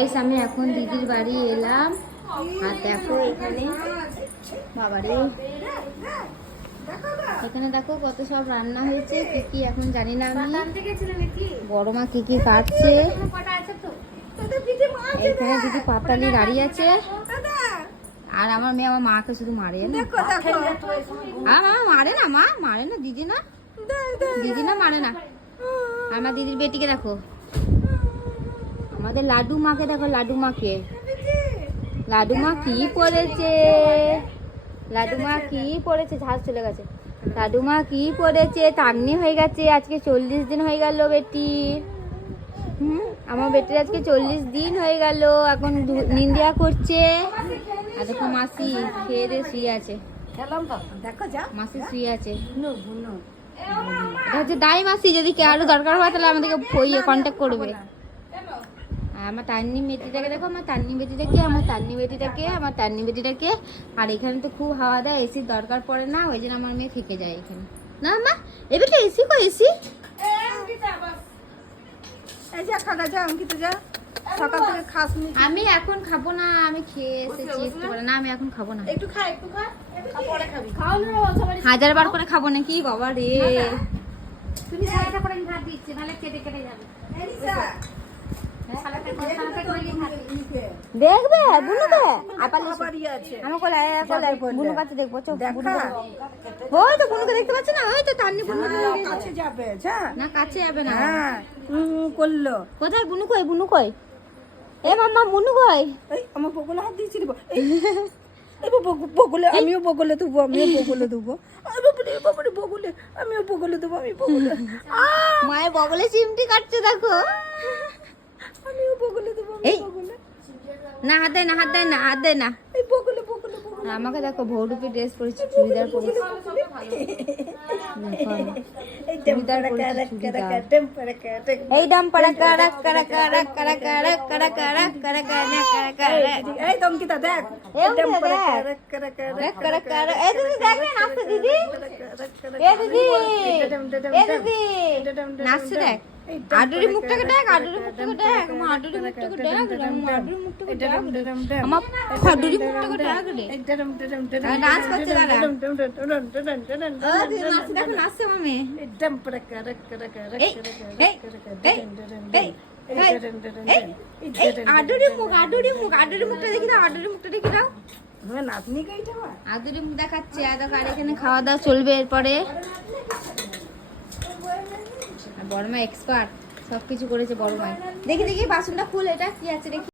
Guys আমি এখন দিদির বাড়ি এলাম আর দেখো এখানে বাবারে এখানে দেখো কত সব রান্না হয়েছে কি কি এখন জানি না আমি। বড় মা কি কি কাটছে, এখানে দিদি পাতালি দাঁড়িয়ে আছে আর আমার মেয়ে আমার মাকে শুধু মারে আর মা মারে না, মা মারে না, দিদি না মারে না। আমার দিদির বেটিকে দেখো, আমাদের লাড্ডু মাকে দেখো, লাড্ডু মাকে, লাড্ডু মা কি পড়েছে, লাড্ডু মা কি পড়েছে, ঝাঁজ চলে গেছে, লাড্ডু মা কি পড়েছে, টাংনি হয়ে গেছে, আজকে 40 দিন হয়ে গেল বেটির। আমার বেটির আজকে 40 দিন হয়ে গেল, এখন নিন্দিয়া করছে। আর দেখো মাসি খেয়ে দিয়ে শুয়ে আছে, মাসি শুয়ে আছে। এটা হচ্ছে দাই মাসি, যদি কে আরো দরকার হয় তাহলে আমাদেরকে কন্ট্যাক্ট করবে। আমার তান্নি বেটিটাকে দেখো, আমার তান্নি বেটিটাকে, আমার তান্নি বেটিটাকে, আমার তান্নি বেটিটাকে। আর এখানে তো খুব হাওয়া দেয়, এসির দরকার পড়ে না, ওই জন্য আমার মেয়ে থেকে যায় এখানে। না মা এবারে এসি কো এসি আমি এখন খাবো না, আমি খেয়ে এসেছি একটু করে। না আমি এখন খাবো না, একটু খা একটু খা, পরে খাবি। খাও না 1000 বার করে খাবো নাকি বাবা রে। তুমি সাইডটা করে ভাত দিচ্ছি, নালে কেটে কেটে যাবে। দেখবে বুনুকে আমার কোলে বুনু কাছে দেখবো, ওই তো বুনুকে দেখতে পাচ্ছ না, ওই তো তান্নি বুনু কাছে যাবে না, কাছে যাবে না করলো। কোথায় বুনু কই, বুনু কই, এ মাম্মা বুনু কই, আমার বগলে হাত দিয়েছিল, বগলে আমিও বগলে দেবো, আমিও বগলে দেবো, বগলে আমিও বগলে দেবো, আমি বগলে মায়ের বগলে চিমটি কাটছে দেখো, আমিও বগলে দেবো, না হাত দেয় না, হাত দেয় না, হাত দেয় না, এই বগলে বগলে বগলে। আমাকে দেখো ভৌরূপী ড্রেস পরেছি, চুড়িদার পরেছি, এই দাম পাড়া কারা কারা কারা কারা কারা কারা কারা কারা কারা এই দমকিতা দেখ, এই দাম পাড়া কারা কারা কারা কারা কারা। এই দিদি দেখবেন নাচতে, দিদি এই দিদি, এই দিদি নাচছে দেখ, আডুরি মুখটাকে দেখ, আডুরি মুখটাকে দেখ, আমার আডুরি মুখটাকে দেখ, আমার আডুরি মুখটাকে দেখ, আমার আডুরি মুখটাকে দেখ, ডান্স করছে দাদা, দেখো নাচছে আমার মেয়ে। আডুরি মুখ, আডুরি মুখ, আডুরি মুখটা দেখি দাও, আডুরি মুখটা দেখি দাও, আদুরি মুখ দেখাচ্ছে। আর এখানে খাওয়া দাওয়া চলবে এরপরে। বড় মা এক্সপার্ট, সবকিছু করেছে বড় মা। দেখি দেখি বাসনটা খুল, এটা কি আছে দেখি।